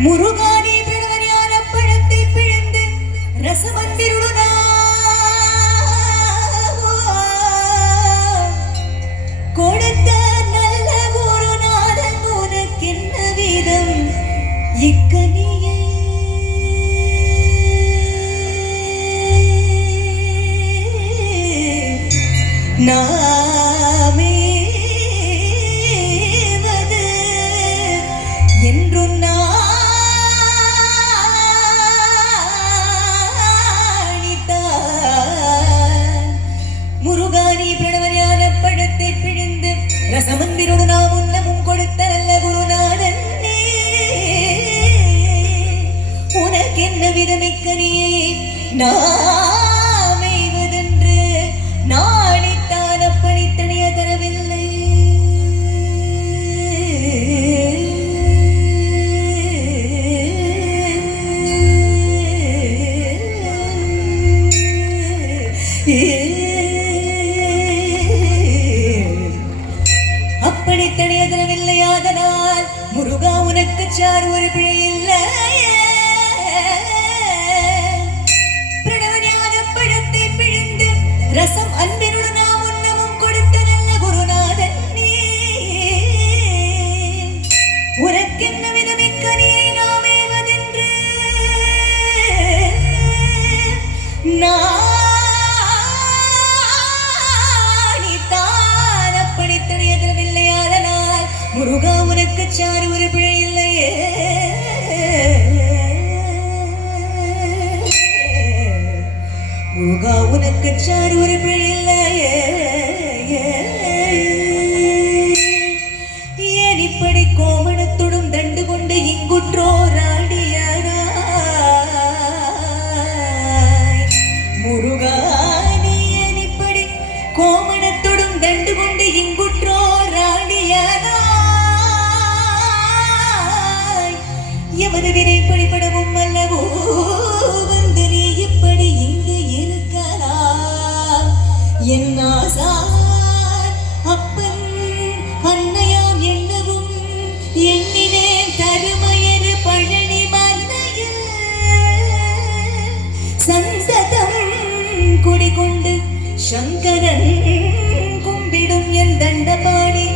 முருகானி பிரணவனியான பழத்தை பிழிந்து ரசமந்திருடனா கொடுத்த நல்ல குருநாதன் உனக்கென்ன வீதம் இக்கனியே நாமேவது என்றும் முருகானி பிரணவனியான பழத்தை பிழிந்து ரசமந்திரோடு நாம் உன்னமும் கொடுத்த நல்ல குருநாதன் உனக்கென்ன விதமிக்கனியே நாமெய்வதென்று நாணித்தான் அப்படி தனிய தரவில்லை. அப்படி தனிய தரவில்லையாதனால் முருகா உனக்கு சார் ஒரு பிழை இல்லை. ரசம் அன்பினுடன் நாம் உன்னமும் கொடுத்த நல்ல குருநாதன் உனக்கென்ன விதமிக்கனியை நாமேவதென்று நாணித்தான் அப்படி தெரியவில்லையாதனால் முருகா உனக்கு சாறு ஒரு பிழை இல்லையே. முருகா உனக்கு சார் ஒரு பிழையில்லையே. ஏன் இப்படி கோமணத்துடன் தண்டு கொண்டு இங்குற்றோர் ஆடியானாய் முருகா நீ ஏன் இப்படி கோமணத்துடன் தண்டு கொண்டு இங்குற்றோர் ஆடியானாய் எமது வினை படிப்படவும் அல்லவோ வந்து நீ இப்படி இங்கு இருக்கலாம். என் ஆசான் அப்பன் அன்னையாம் எண்ணவும் எண்ணினேன் தருமையரு பழனி மன்னையில் சந்ததம் குடிகொண்டு சங்கரன் கும்பிடும் என் தண்டபாணி